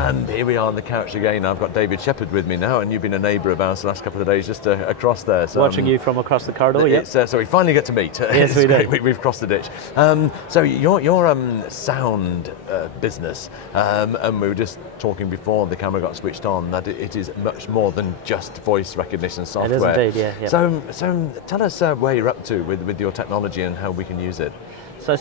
And here we are on the couch again. I've got David Shepherd with me now, and you've been a neighbour of ours the last couple of days, just across there. So, watching you from across the corridor, yeah. So we finally get to meet. Yes, we do. We've crossed the ditch. So your sound business, and we were just talking before the camera got switched on, that it is much more than just voice recognition software. It is indeed, yeah. So tell us where you're up to with your technology and how we can use it. So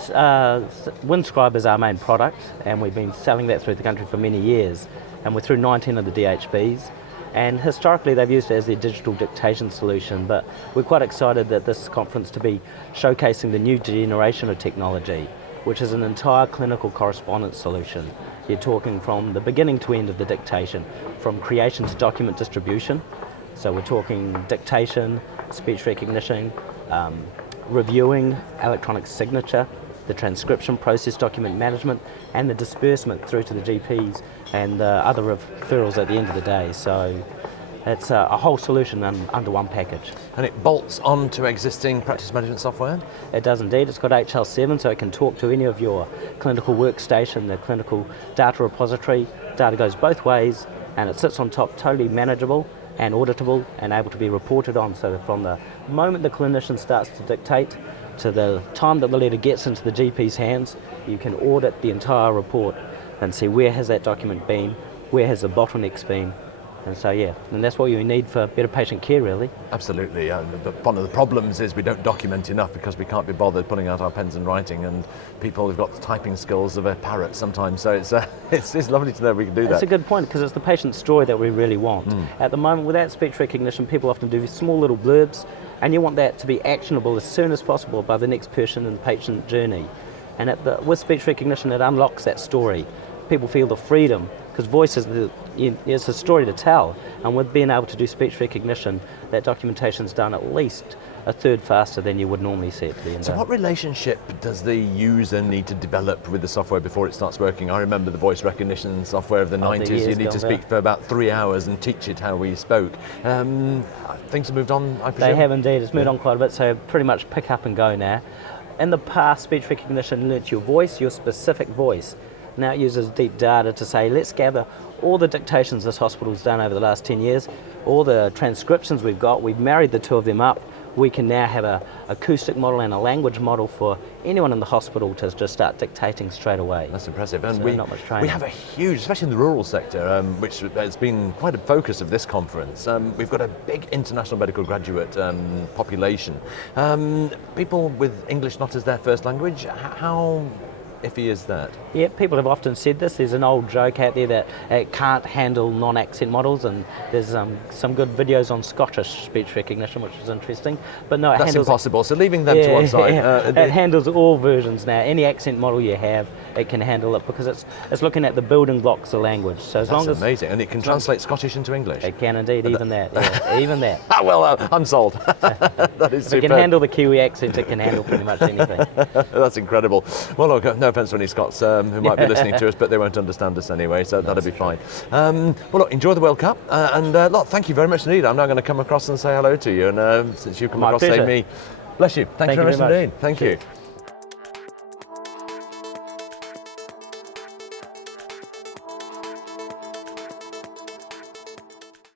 Winscribe is our main product, and we've been selling that through the country for many years, and we're through 19 of the DHBs. And historically they've used it as their digital dictation solution, but we're quite excited that this conference to be showcasing the new generation of technology, which is an entire clinical correspondence solution. You're talking from the beginning to end of the dictation, from creation to document distribution. So we're talking dictation, speech recognition, reviewing, electronic signature, the transcription process, document management, and the disbursement through to the GPs and other referrals at the end of the day. So it's a whole solution under one package. And it bolts onto existing practice management software? It does indeed. It's got HL7, so it can talk to any of your clinical workstation, the clinical data repository. Data goes both ways, and it sits on top, totally manageable and auditable and able to be reported on. So from the moment the clinician starts to dictate to the time that the letter gets into the GP's hands, you can audit the entire report and see where has that document been, where has the bottlenecks been. And so yeah, and that's what you need for better patient care, really. Absolutely. One of the problems is we don't document enough because we can't be bothered putting out our pens and writing, and people have got the typing skills of a parrot sometimes, so it's lovely to know we can do that. That's a good point, because it's the patient's story that we really want. At the moment, without speech recognition, people often do small little blurbs, and you want that to be actionable as soon as possible by the next person in the patient journey. And with speech recognition, it unlocks that story. People feel the freedom, because voice is a story to tell, and with being able to do speech recognition, that documentation's done at least a third faster than you would normally see it to be done. So what relationship does the user need to develop with the software before it starts working? I remember the voice recognition software of the 90s. You need to speak for about 3 hours and teach it how we spoke. Things have moved on, I presume? They have indeed. It's moved on quite a bit, so pretty much pick up and go now. In the past, speech recognition learnt your voice, your specific voice. Now it uses deep data to say, let's gather all the dictations this hospital's done over the last 10 years, all the transcriptions we've got, we've married the two of them up. We can now have an acoustic model and a language model for anyone in the hospital to just start dictating straight away. That's impressive. And so not much training. We have a huge, especially in the rural sector, which has been quite a focus of this conference. We've got a big international medical graduate population. People with English not as their first language, how iffy is that? Yeah, people have often said this. There's an old joke out there that it can't handle non-accent models, and there's some good videos on Scottish speech recognition, which is interesting. But no, that's impossible. So leaving them to one side. It handles all versions now. Any accent model you have, it can handle it, because it's looking at the building blocks of language. So that's amazing, and it can translate Scottish into English. It can indeed, even that. Yeah, even that. Well, I'm sold. That is superb. If it can handle the Kiwi accent, it can handle pretty much anything. That's incredible. Well, look, no offence to any Scots who might be listening to us, but they won't understand us anyway, so that'll be fine. Well, look, enjoy the World Cup, and look, thank you very much indeed. I'm now going to come across and say hello to you, and since you come across, say me, bless you. Thank you very much indeed. Thank you.